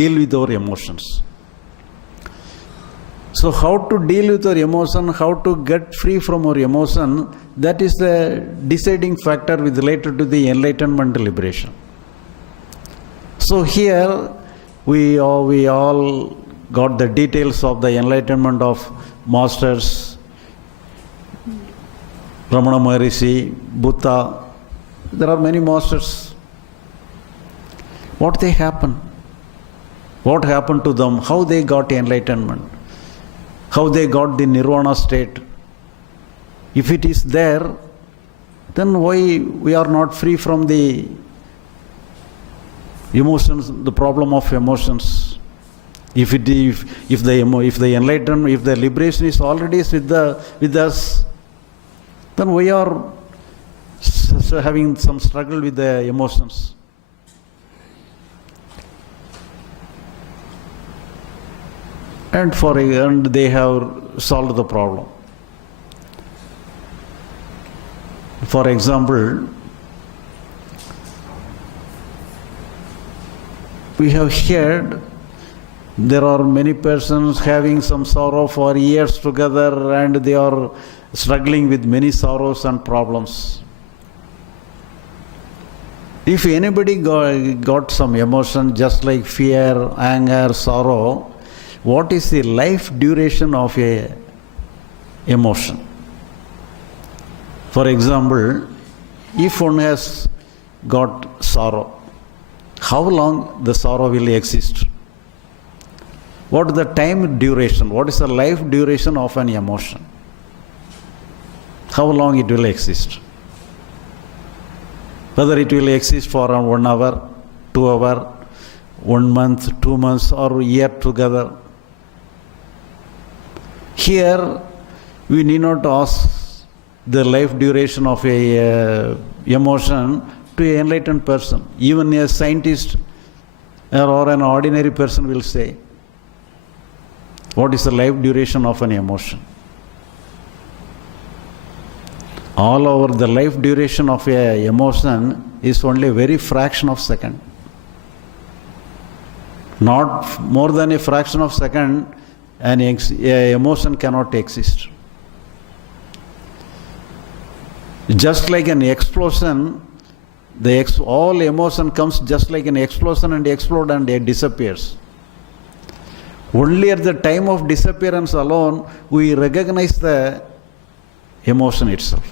deal with our emotions. So how to deal with our emotion, how to get free from our emotion, that is the deciding factor related to the enlightenment liberation. So here we all got the details of the enlightenment of masters, Ramana Maharishi, Buddha. There are many masters. What they happen? What happened to them? How they got enlightenment? How they got the nirvana state? If it is there, then why we are not free from the emotions, the problem of emotions? If the enlightenment, if the liberation is already with us, then we are having some struggle with the emotions. And they have solved the problem. For example, we have heard there are many persons having some sorrow for years together, and they are struggling with many sorrows and problems. If anybody got some emotion just like fear, anger, sorrow, what is the life duration of a emotion? For example, if one has got sorrow, how long the sorrow will exist? What is the time duration? What is the life duration of an emotion? How long it will exist? Whether it will exist for around 1 hour, 2 hours, 1 month, 2 months, or a year together. Here, we need not ask the life duration of a emotion to an enlightened person. Even a scientist or an ordinary person will say, what is the life duration of an emotion? All over the life duration of a emotion is only a very fraction of second. Not more than a fraction of second, an emotion cannot exist. Just like an explosion, all emotion comes just like an explosion and explodes and it disappears. Only at the time of disappearance alone, we recognize the emotion itself.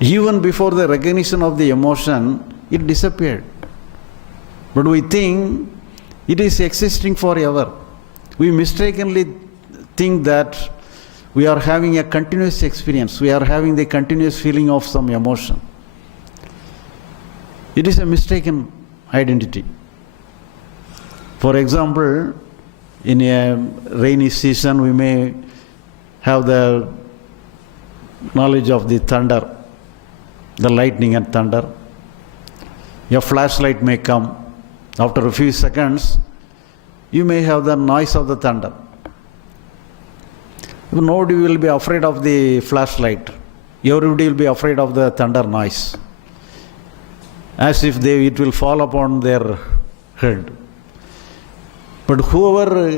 Even before the recognition of the emotion, it disappeared. But we think it is existing forever. We mistakenly think that we are having a continuous experience. We are having the continuous feeling of some emotion. It is a mistaken identity. For example, in a rainy season, we may have the knowledge of the thunder, the lightning and thunder. A flashlight may come. After a few seconds, you may have the noise of the thunder. Nobody will be afraid of the flashlight. Everybody will be afraid of the thunder noise, as if it will fall upon their head. But whoever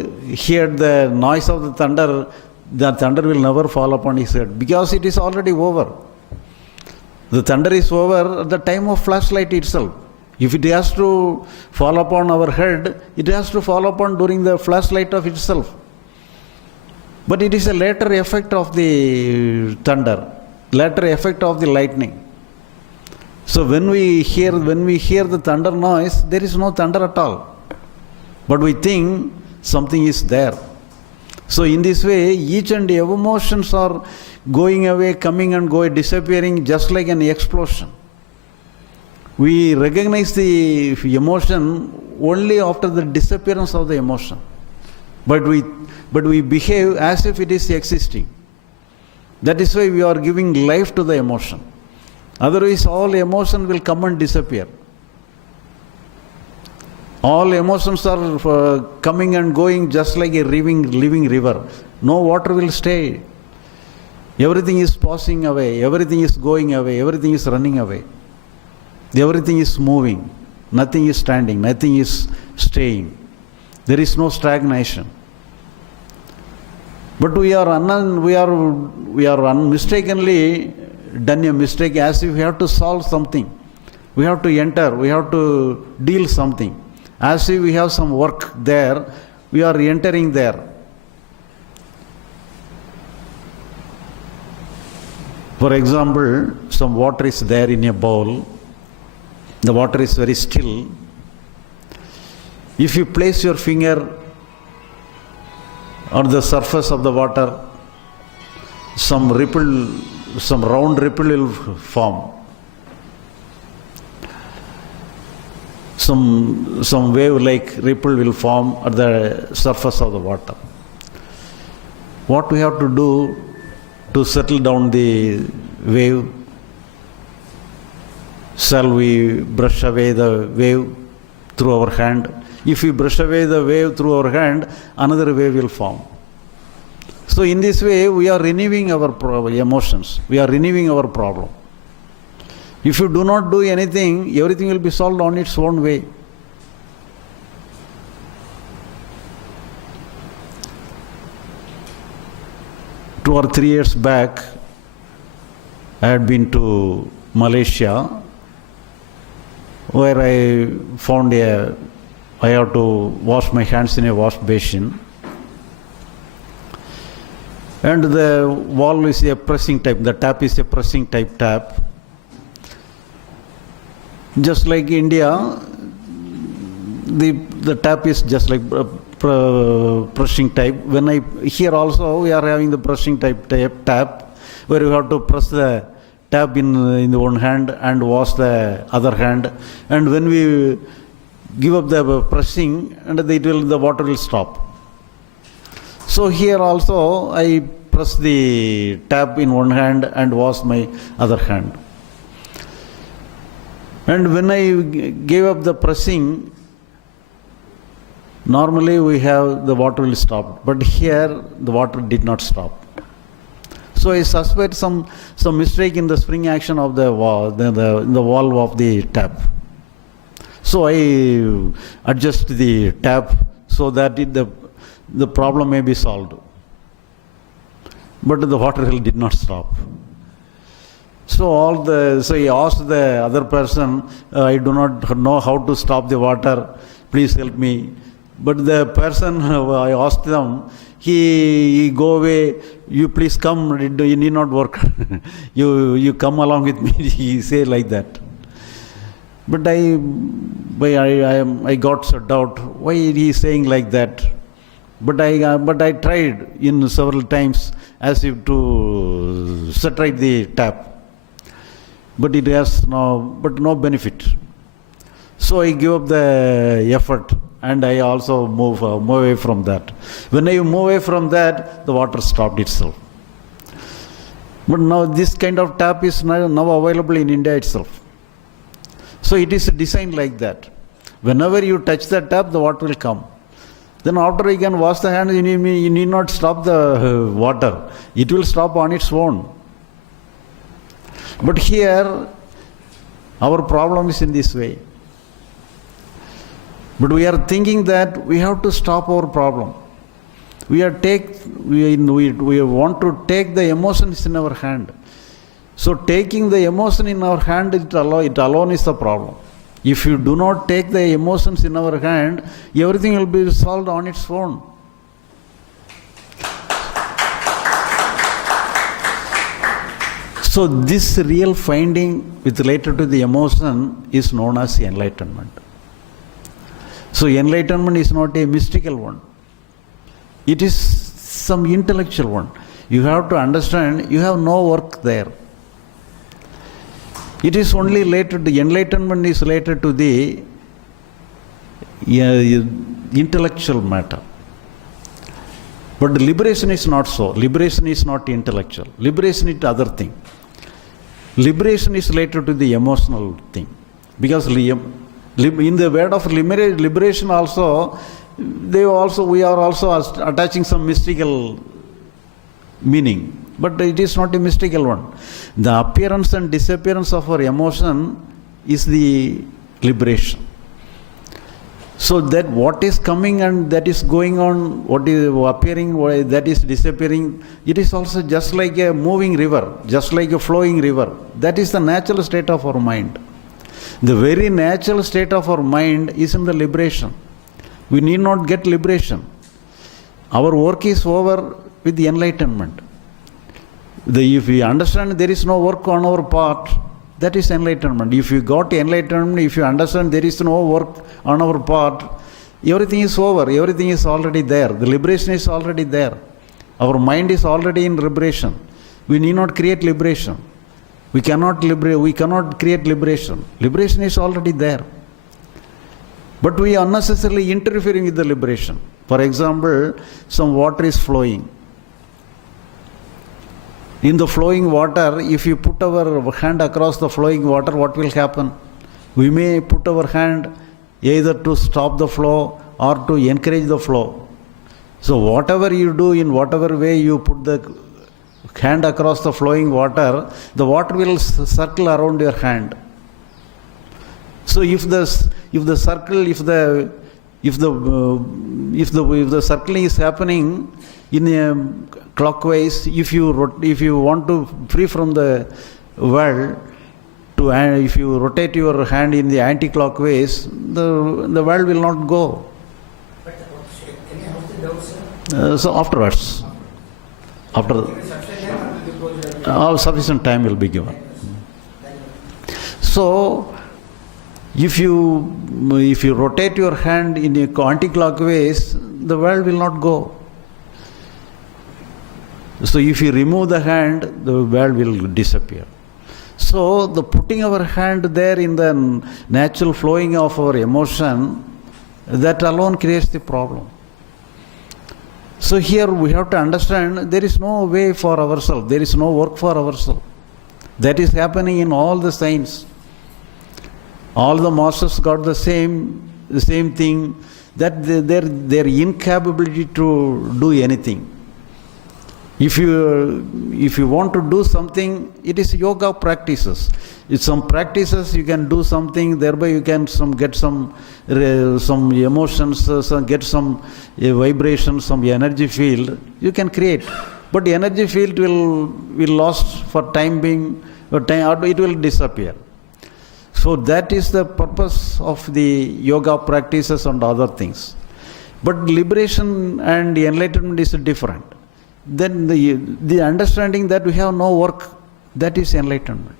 heard the noise of the thunder will never fall upon his head, because it is already over. The thunder is over at the time of flashlight itself. If it has to fall upon our head, it has to fall upon during the flashlight of itself. But it is a later effect of the thunder, later effect of the lightning. So when we hear the thunder noise, there is no thunder at all. But we think something is there. So in this way, each and every emotions are going away, coming and going, disappearing, just like an explosion. We recognize the emotion only after the disappearance of the emotion. But we behave as if it is existing. That is why we are giving life to the emotion. Otherwise, all emotion will come and disappear. All emotions are coming and going just like a living river. No water will stay. Everything is passing away. Everything is going away. Everything is running away. Everything is moving. Nothing is standing. Nothing is staying. There is no stagnation. But we are mistakenly done a mistake, as if we have to solve something. We have to enter, we have to deal something. As if we have some work there, we are entering there. For example, some water is there in a bowl. The water is very still. If you place your finger on the surface of the water, some round ripple will form. Some wave-like ripple will form at the surface of the water. What we have to do to settle down the wave? Shall we brush away the wave through our hand? If we brush away the wave through our hand, another wave will form. So in this way, we are renewing our emotions. We are renewing our problem. If you do not do anything, everything will be solved on its own way. Two or 3 years back, I had been to Malaysia, where I found I have to wash my hands in a wash basin. And the wall is a pressing type, the tap is a pressing type tap. Just like India, the tap is just like pressing type. Here also we are having the pressing type tap, where you have to press the tap in the one hand and wash the other hand. And when we give up the pressing, and the water will stop. So here also I press the tap in one hand and wash my other hand. And when I gave up the pressing, normally we have the water will stop, but here the water did not stop. So I suspect some mistake in the spring action of the wall, the valve of the tap. So I adjust the tap so that the problem may be solved. But the water did not stop. So I asked the other person, I do not know how to stop the water, please help me. But the person, I asked them, he go away, you please come, you need not work. you come along with me, he say like that. But I got some doubt, why he is saying like that? But I tried in several times as if to set right the tap. But it has no benefit. So I give up the effort and I also move away from that. When I move away from that, the water stopped itself. But now this kind of tap is now available in India itself. So it is designed like that. Whenever you touch the tap, the water will come. Then after you can wash the hands, you need not stop the water. It will stop on its own. But here, our problem is in this way. But we are thinking that we have to stop our problem. We want to take the emotions in our hand. So taking the emotion in our hand, it alone is the problem. If you do not take the emotions in our hand, everything will be solved on its own. So this real finding related to the emotion is known as enlightenment. So enlightenment is not a mystical one. It is some intellectual one. You have to understand, you have no work there. It is only related, the enlightenment is related to the intellectual matter. But the liberation is not so. Liberation is not intellectual. Liberation is other thing. Liberation is related to the emotional thing. Because in the word of liberation also, we are also attaching some mystical meaning. But it is not a mystical one. The appearance and disappearance of our emotion is the liberation. So that what is coming and that is going on, what is appearing, what that is disappearing, it is also just like a moving river, just like a flowing river. That is the natural state of our mind. The very natural state of our mind is in the liberation. We need not get liberation. Our work is over with the enlightenment. If we understand there is no work on our part, that is enlightenment. If you got enlightenment, if you understand there is no work on our part, everything is over, everything is already there. The liberation is already there. Our mind is already in liberation. We need not create liberation. We cannot create liberation. Liberation is already there. But we are unnecessarily interfering with the liberation. For example, some water is flowing. In the flowing water, if you put our hand across the flowing water, what will happen? We may put our hand either to stop the flow or to encourage the flow. So whatever you do, in whatever way you put the hand across the flowing water, the water will circle around your hand. So if the circling is happening in a clockwise, if you want to free from the world, if you rotate your hand in the anti-clockwise, the world will not go. But can you have the doubt, sir? So afterwards, after sufficient time will be given. So if you rotate your hand in a anti-clockwise, the world will not go. So if you remove the hand, the world will disappear. So the putting our hand there in the natural flowing of our emotion, that alone creates the problem. So here we have to understand there is no way for ourselves, there is no work for ourselves. That is happening in all the signs. All the masters got the same thing, that their incapability to do anything. If you want to do something, it is yoga practices. It's some practices you can do something, thereby you can get some emotions, get some vibrations, some energy field you can create. But the energy field will lost for time being, or it will disappear. So that is the purpose of the yoga practices and other things. But liberation and enlightenment is different. Then the understanding that we have no work, that is enlightenment.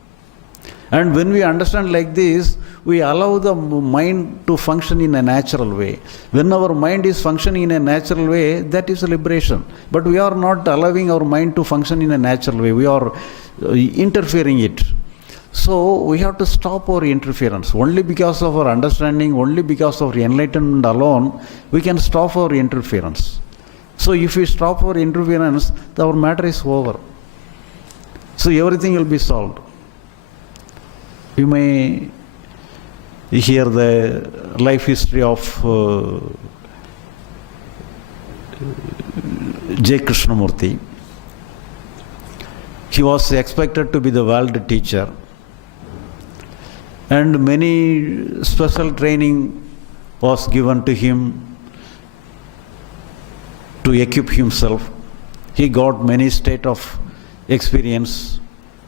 And when we understand like this, we allow the mind to function in a natural way. When our mind is functioning in a natural way, that is liberation. But we are not allowing our mind to function in a natural way. We are interfering it. So we have to stop our interference. Only because of our understanding, only because of enlightenment alone, we can stop our interference. So if we stop our interference, our matter is over. So everything will be solved. You may hear the life history of J. Krishnamurti. He was expected to be the world teacher, and many special training was given to him to equip himself. He got many state of experience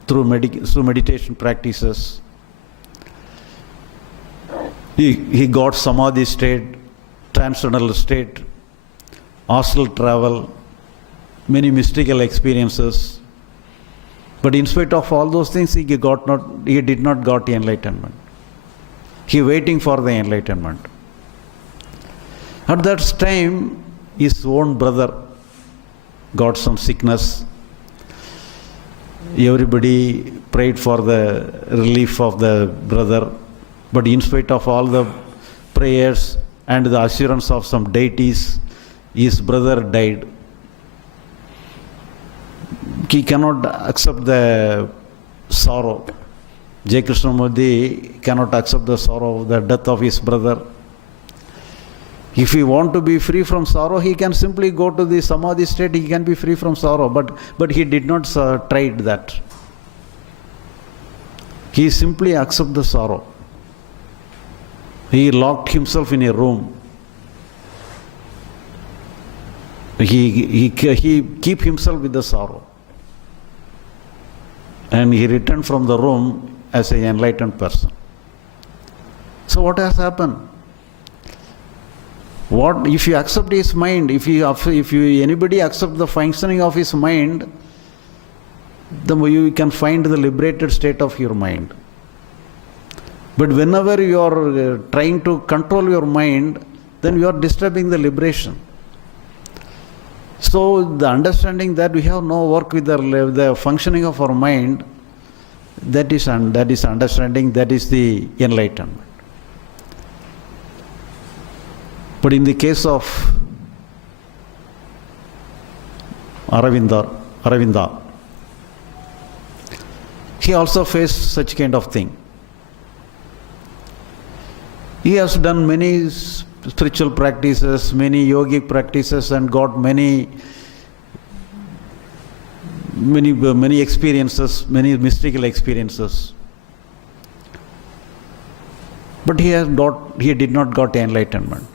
through meditation practices. He got samadhi state, transcendental state, astral travel, many mystical experiences. But in spite of all those things, he did not got enlightenment. He waiting for the enlightenment. At that time, his own brother got some sickness. Everybody prayed for the relief of the brother. But in spite of all the prayers and the assurance of some deities, his brother died. He cannot accept the sorrow. J. Krishnamurti cannot accept the sorrow of the death of his brother. If he want to be free from sorrow, he can simply go to the samadhi state, he can be free from sorrow. But he did not try that. He simply accepted the sorrow. He locked himself in a room He keep himself with the sorrow. And he returned from the room as an enlightened person. So what has happened? What if you accept his mind? If anybody accept the functioning of his mind, then you can find the liberated state of your mind. But whenever you are trying to control your mind, then you are disturbing the liberation. So the understanding that we have no work with the functioning of our mind, that is understanding, that is the enlightenment. But in the case of Aravinda, he also faced such kind of thing. He has done many spiritual practices, many yogic practices, and got many experiences, many mystical experiences. But he did not got enlightenment.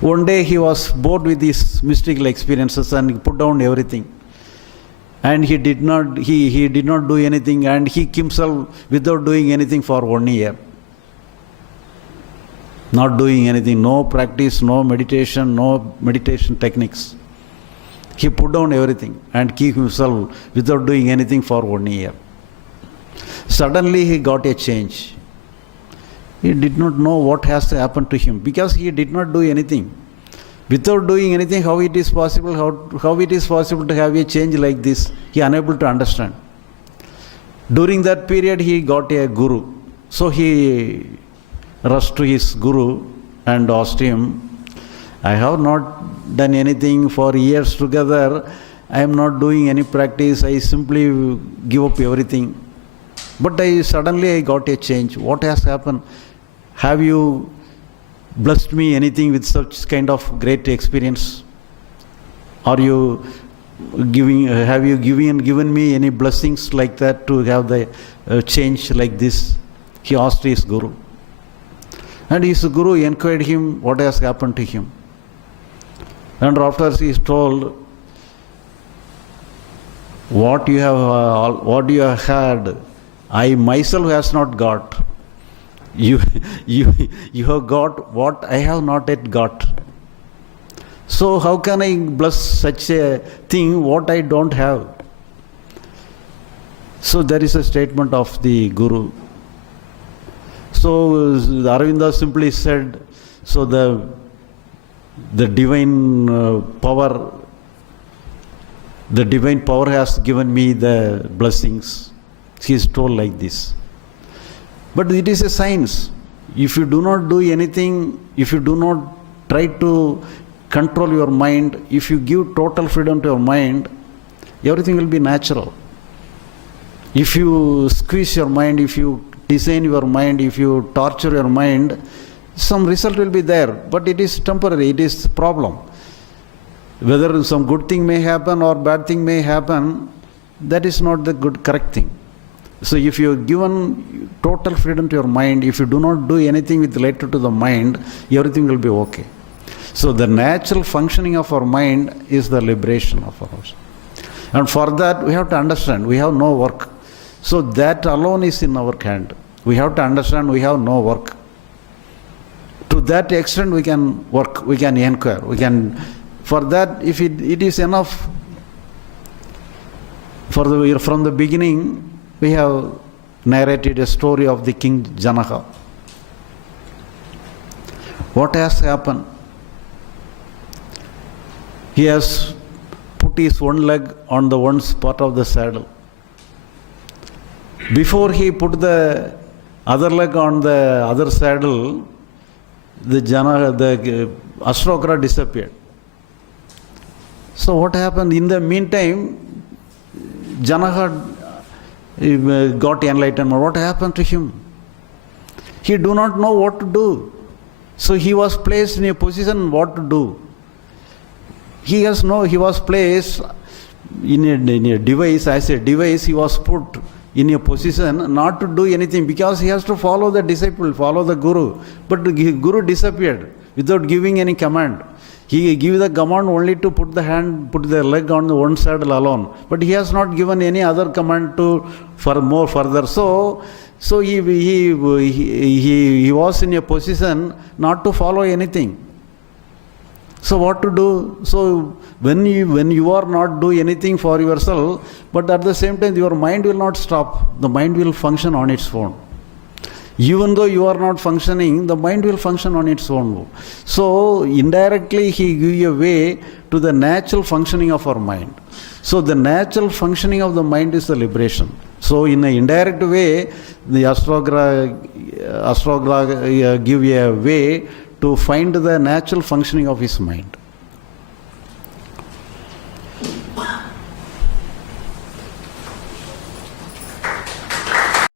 One day he was bored with these mystical experiences and he put down everything. And he did not do anything, and he himself without doing anything for 1 year. Not doing anything, no practice, no meditation techniques. He put down everything and keep himself without doing anything for 1 year. Suddenly he got a change. He did not know what has happened to him because he did not do anything. Without doing anything, how it is possible? How it is possible to have a change like this? He unable to understand. During that period, he got a guru. So he rushed to his guru and asked him, I have not done anything for years together. I am not doing any practice. I simply give up everything. But suddenly I got a change. What has happened? Have you blessed me anything with such kind of great experience? Have you given me any blessings like that to have the change like this? He asked his guru. And his guru inquired him what has happened to him. And after he is told, what you have had, I myself has not got. You have got what I have not yet got. So how can I bless such a thing what I don't have? So there is a statement of the guru. So Aravinda simply said, so the divine power has given me the blessings. He is told like this. But it is a science. If you do not do anything, if you do not try to control your mind, if you give total freedom to your mind, everything will be natural. If you squeeze your mind, if you design your mind, if you torture your mind, some result will be there, but it is temporary, it is a problem. Whether some good thing may happen or bad thing may happen, that is not the correct thing. So if you have given total freedom to your mind, if you do not do anything related to the mind, everything will be okay. So the natural functioning of our mind is the liberation of ours. And for that we have to understand, we have no work. So that alone is in our hand. We have to understand we have no work. To that extent we can work, we can inquire, we can. For that, if it is enough, from the beginning, we have narrated a story of the king Janaka. What has happened? He has put his one leg on the one part of the saddle. Before he put the other leg on the other saddle, the Ashokara disappeared. So what happened? In the meantime, Janaka got enlightenment. What happened to him? He do not know what to do. So he was placed in a position what to do. He was placed in a device, as a device, he was put in a position not to do anything because he has to follow the disciple, follow the guru. But the guru disappeared. without giving any command. He gives the command only to put the leg on the one saddle alone. But he has not given any other command for more further. So he was in a position not to follow anything. So what to do? So when you are not do anything for yourself, but at the same time your mind will not stop. The mind will function on its own. Even though you are not functioning, the mind will function on its own. So indirectly he gives a way to the natural functioning of our mind. So the natural functioning of the mind is the liberation. So in an indirect way, the astrologer give a way to find the natural functioning of his mind.